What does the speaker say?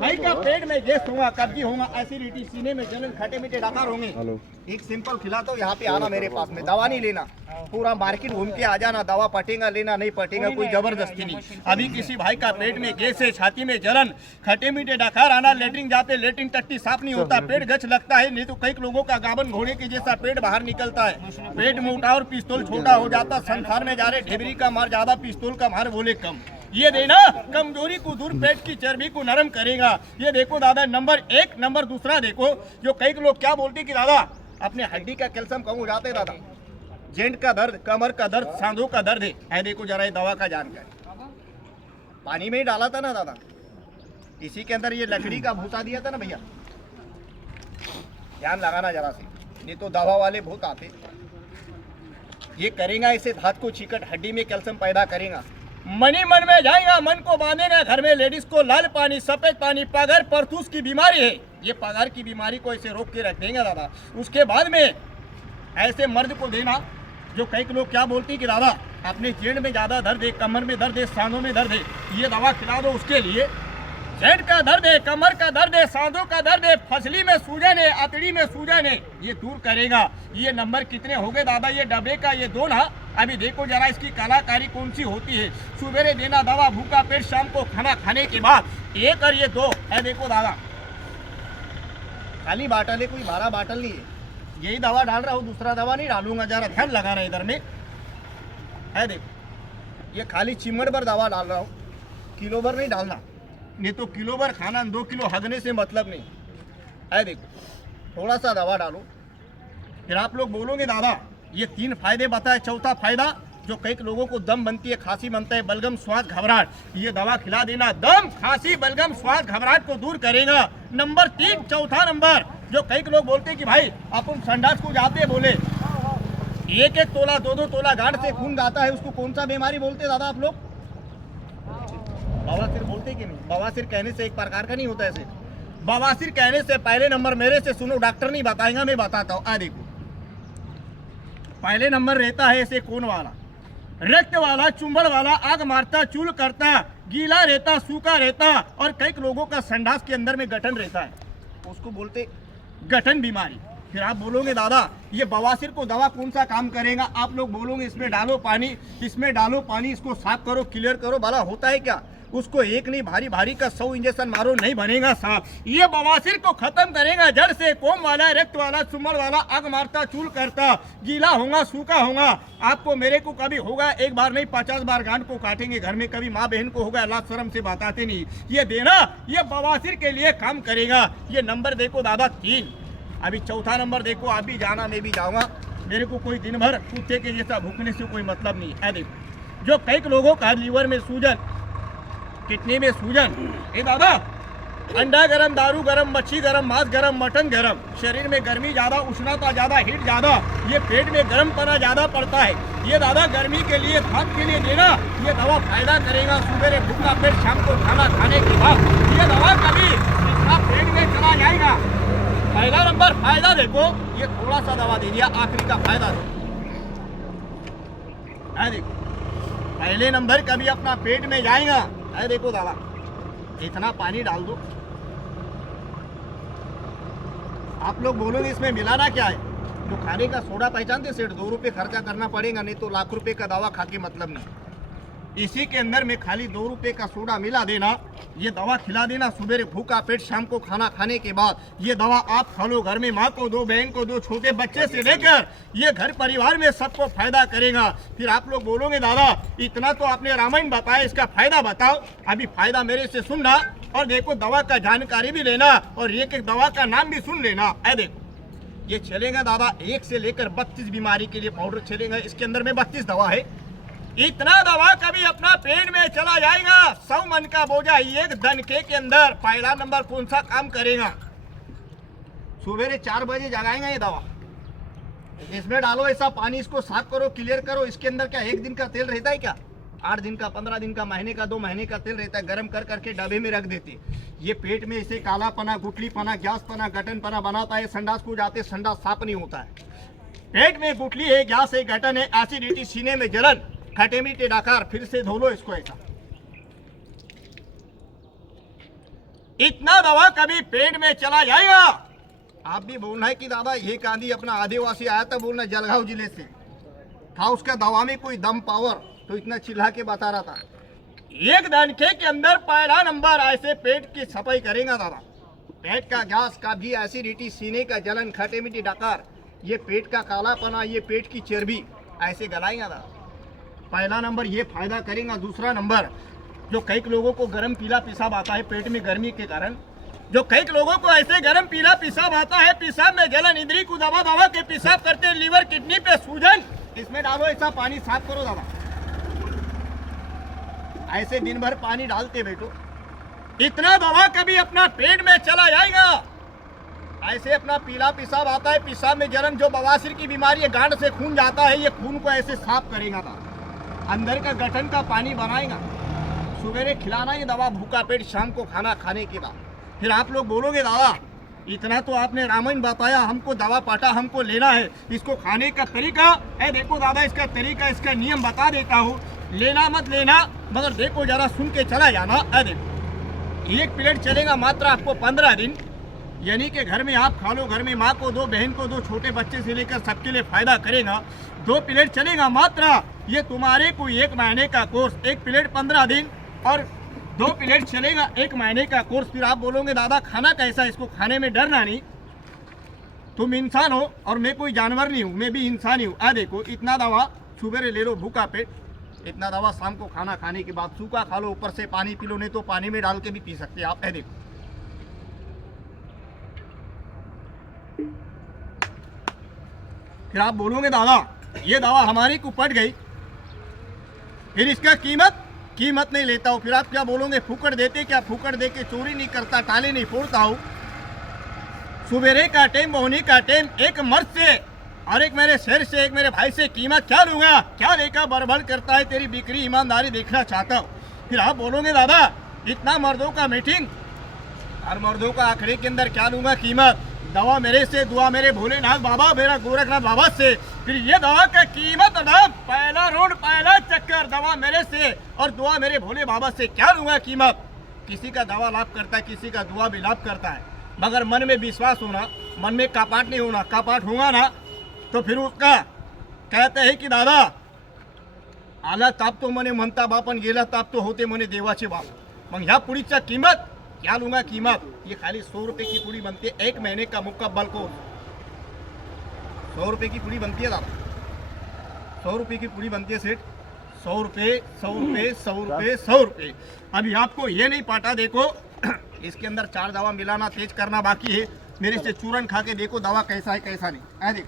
भाई का पेट में गैस होगा, कब्जी होगा, एसिडिटी, सीने में जलन, खट्टे मीठे डकार होंगे। एक सिंपल खिलाता हूँ, यहाँ पे आना मेरे पास में, दवा नहीं लेना, पूरा मार्केट घूम के आ जाना, दवा पटेगा लेना, नहीं पटेगा कोई जबरदस्ती नहीं। अभी किसी भाई का पेट में गैस है, छाती में जलन, खट्टे मीठे डकार आना, लेटरिन जाते लेटरिन टट्टी साफ नहीं होता, पेट गच लगता है, नहीं तो कई लोगों का गाबन घोड़े के जैसा पेट बाहर निकलता है, पेट मोटा और पिस्तौल छोटा हो जाता, संसार में जा रहे ढेबरी का मार ज्यादा, पिस्तौल का मार बोले कम। ये देना कमजोरी को दूर, पेट की चर्बी को नरम करेगा। ये देखो दादा, नंबर 1। नंबर दूसरा देखो, जो कई लोग क्या बोलते कि दादा अपने हड्डी का कैल्शियम कम हो जाते, दादा जेंट का दर्द, कमर का दर्द, सांधों का दर्द है देखो जरा ये दवा का जानकारी, पानी में ही डाला था ना दादा, इसी के अंदर ये लकड़ी का भूसा दिया था ना भैया, ध्यान लगाना जरा से, नहीं तो दवा वाले भूत आते। ये करेगा इसे धात को चिकट, हड्डी में कैल्शियम पैदा करेगा, मनी मन में जाएगा, मन को बांधेगा। घर में लेडीज को लाल पानी, सफेद पानी, पगार परतूस की बीमारी है, ये पगार की बीमारी को ऐसे रोक के रख देंगे दादा। उसके बाद में ऐसे मर्द को देना, जो कई लोग क्या बोलती कि दादा अपने जेंट में ज्यादा दर्द है, कमर में दर्द है, सांधों में दर्द है, ये दवा खिला दो उसके लिए। जेंट का दर्द है, कमर का दर्द है, सांधों का दर्द है, फसली में सूजन है, अतड़ी में सूजन है, ये दूर करेगा। ये नंबर कितने हो गए दादा, ये डब्बे का ये 2 ना। अभी देखो जरा इसकी कलाकारी कौन सी होती है। सुबेरे देना दवा, भूखा पेट, शाम को खाना खाने के बाद 1 और ये 2 है। देखो दादा खाली बाटल है, कोई 12 बाटल नहीं है, यही दवा डाल रहा हूँ, दूसरा दवा नहीं डालूंगा, जरा ध्यान लगाना इधर में है। देखो ये खाली चिमड़ भर दवा डाल रहा हूँ, किलो भर नहीं डालना, नहीं तो किलो भर खाना 2 किलो हगने से मतलब नहीं है। देखो थोड़ा सा दवा डालो, फिर आप लोग बोलोगे दादा ये 3 फायदे बताए, चौथा फायदा जो कई लोगों को दम बनती है, खांसी बनता है, बलगम, श्वास, घबराहट, ये दवा खिला देना, दम, खांसी, बलगम, श्वास, घबराहट को दूर करेगा। नंबर 3, चौथा नंबर, जो कई लोग बोलते हैं कि भाई अपन संडास को जाते हैं, बोले 1-1 तोला 2-2 तोला गांठ से खून गाता है, उसको कौन सा बीमारी बोलते हैं दादा आप लोग? बवासीर बोलते कि नहीं? बवासीर कहने से एक प्रकार का नहीं होता ऐसे, बवासीर कहने से पहले नंबर मेरे से सुनो, डॉक्टर नहीं बताएगा, मैं बताता हूँ। आ देखो पहले नंबर रहता है ऐसे कौन वाला, रक्त वाला, चुंबड़ वाला, आग मारता, चूल करता, गीला रहता, सूखा रहता, और कई लोगों का संडास के अंदर में गठन रहता है, उसको बोलते गठन बीमारी। फिर आप बोलोगे दादा ये बवासीर को दवा कौन सा काम करेगा? आप लोग बोलोगे इसमें डालो पानी, इसमें डालो पानी, इसको साफ करो, क्लियर करो, भला होता है क्या? उसको एक नहीं भारी भारी का 100 इंजेक्शन मारो, नहीं बनेगा साफ। ये बवासीर को खत्म करेगा जड़ से। कोम वाला, रक्त वाला, चुमड़ वाला, आग मारता, चूल करता, गीला होगा, सूखा होगा, आपको मेरे को कभी होगा, एक बार नहीं 50 बार गांठ को काटेंगे घर में, कभी माँ बहन को होगा, अल्लाह शर्म से बताते नहीं, ये देना, ये बवासीर के लिए काम करेगा। ये नंबर देखो दादा 3। अभी चौथा नंबर देखो, आप भी जाना, मैं भी जाऊंगा, मेरे को कोई दिन भर कुत्ते के जैसा भूखने से कोई मतलब नहीं है। देखो जो कई लोगों का लीवर में सूजन, किडनी में सूजन, ए दादा अंडा गरम, दारू गरम, मच्छी गरम, मांस गरम, मटन गरम, शरीर में गर्मी ज्यादा, उष्णता ज्यादा, हीट ज्यादा, ये पेट में गर्म पना ज्यादा पड़ता है, ये दादा गर्मी के लिए, भाप के लिए देना, ये दवा फायदा करेगा। सुबह भूखा पेट, शाम को खाना खाने के बाद ये दवा कभी पेट में चला जाएगा। पहला नंबर फायदा देखो, ये थोड़ा सा दवा दे दिया, आखिरी का फायदा देखो। पहले नंबर कभी अपना पेट में जाएगा, है देखो दादा इतना पानी डाल दो। आप लोग बोलोगे इसमें मिलाना क्या है? जो खाने का सोडा पहचानते सेठ, 2 रुपये खर्चा करना पड़ेगा, नहीं तो लाख रुपए का दवा खा के मतलब नहीं। इसी के अंदर में खाली 2 रुपये का सोडा मिला देना, ये दवा खिला देना। सुबह भूखा पेट, शाम को खाना खाने के बाद ये दवा आप खा लो, घर में माँ को दो, बहन को दो, छोटे बच्चे से लेकर ये घर परिवार में सबको फायदा करेगा। फिर आप लोग बोलोगे दादा इतना तो आपने रामायण बताया, इसका फायदा बताओ। अभी फायदा मेरे से सुनना, और देखो दवा का जानकारी भी लेना, और एक एक दवा का नाम भी सुन लेना। ऐ देखो ये चलेगा दादा 1 से लेकर 32 बीमारी के लिए पाउडर चलेगा, इसके अंदर में 32 दवा है। इतना दवा कभी अपना पेट में चला जाएगा, 100 मन का बोझा एक दनके के अंदर। पहला नंबर कौन सा काम करेगा? सुबह 4 बजे जगाएगा ये दवा, इसमें डालो ऐसा पानी, इसको साफ करो, क्लियर करो। इसके अंदर क्या 1 दिन का तेल रहता है क्या? 8 दिन का, 15 दिन का, महीने का, 2 महीने का तेल रहता है, गर्म कर करके डब्बे में रख देते। ये पेट में इसे कालापना, गुठलीपना, गैसपना, गठनपना बनाता है। संडास को जाते संडास साफ नहीं होता है, पेट में गुठली है, गैस है, गठन है, एसिडिटी, सीने में जलन, खट्टे मीठे डकार। फिर से धो लो इसको ऐसा, इतना दवा कभी पेट में चला जाएगा। आप भी बोलना है कि दादा ये आंधी अपना आदिवासी आया था बोलना जलगांव जिले से था, उसका दवा में कोई दम पावर, तो इतना चिल्ला के बता रहा था। एक दनखे के अंदर पहला नंबर ऐसे पेट की सफाई करेगा दादा। पेट का गैस, कब्जी, एसिडिटी, सीने का जलन, खट्टे मीठी डकार, ये पेट का कालापना, ये पेट की चर्बी ऐसे गलाएगा दादा। पहला नंबर ये फायदा करेगा। दूसरा नंबर, जो कई लोगों को गर्म पीला पेशाब आता है पेट में गर्मी के कारण, जो कई लोगों को ऐसे गर्म पीला पेशाब आता है, पेशाब में जलन, इंद्री को दबा दबा के पेशाब करते हैं, लीवर किडनी पे सूजन, इसमें डालो ऐसा पानी, साफ करो दादा। ऐसे दिन भर पानी डालते बैठो, इतना दवा कभी अपना पेट में चला जाएगा। ऐसे अपना पीला पेशाब आता है, पेशाब में जलन, जो बवासीर की बीमारी है, गांठ से खून जाता है, ये खून को ऐसे साफ करेगा दादा। अंदर का गठन का पानी बनाएगा। सुबह खिलाना ये दवा, भूखा पेट, शाम को खाना खाने के बाद। फिर आप लोग बोलोगे दादा इतना तो आपने रामायण बताया, हमको दवा पाटा हमको लेना है, इसको खाने का तरीका है। देखो दादा इसका तरीका, इसका नियम बता देता हूँ, लेना मत लेना, मगर देखो जरा सुन के चला जाना। देखो एक प्लेट चलेगा मात्र आपको 15 दिन, यानी कि घर में आप खा लो, घर में माँ को दो, बहन को दो, छोटे बच्चे से लेकर सबके लिए फायदा करेगा। 2 प्लेट चलेगा मात्र, ये तुम्हारे को 1 महीने का कोर्स, 1 प्लेट 15 दिन और 2 प्लेट चलेगा 1 महीने का कोर्स। फिर आप बोलोगे दादा खाना कैसा, इसको खाने में डरना नहीं, तुम इंसान हो और मैं कोई जानवर नहीं हूँ, मैं भी इंसान ही हूँ। देखो इतना दवा सुबह ले लो भूखा पेट, इतना दवा शाम को खाना खाने के बाद सूखा खा लो, ऊपर से पानी पी लो, नहीं तो पानी में डाल के भी पी सकते हैं आप। देखो फिर आप बोलोगे दादा ये दवा हमारी को पट गई, फिर इसका कीमत नहीं लेता हूँ। फिर आप क्या बोलोगे, फूकट देते क्या? फूकट दे के चोरी नहीं करता, टाले नहीं फोड़ता हूँ। सुबेरे का टाइम, बोहनी का टाइम, एक मर्द से और एक मेरे शहर से, एक मेरे भाई से कीमत क्या लूंगा, क्या लेकर बड़बड़ करता है, तेरी बिक्री ईमानदारी देखना चाहता हूँ। फिर आप बोलोगे दादा इतना मर्दों का मीटिंग और मर्दों का आखिरी के अंदर क्या लूंगा कीमत, दवा मेरे से, दुआ मेरे भोलेनाथ बाबा, मेरा गोरखनाथ बाबा से। फिर ये दवा का कीमत ना, पहला रोड पहला चक्कर, दवा मेरे से और दुआ मेरे भोले बाबा से, क्या लूंगा कीमत। किसी का दवा लाभ करता है, किसी का दुआ भी लाभ करता है, मगर मन में विश्वास होना, मन में कपाट नहीं होना। कपाट होगा ना तो फिर उसका कहते हैं कि दादा आला ताप तो मने म्हणता बापन, गेला ताप तो होते मने देवाचे बाप। मग ह्या पुडीचा कीमत क्या लूंगा कीमत, ये खाली 100 रुपए की पूड़ी बनती है, 1 महीने का मुकब्बल को 100 रुपए की पूड़ी बनती है दादा, 100 रुपए की पूड़ी बनती है सेठ, 100 रुपए 100 रुपए 100 रुपए 100 रुपए। अभी आपको ये नहीं पाटा, देखो इसके अंदर 4 दवा मिलाना तेज करना बाकी है। मेरे से चूरन खा के देखो दवा कैसा है कैसा नहीं। देखो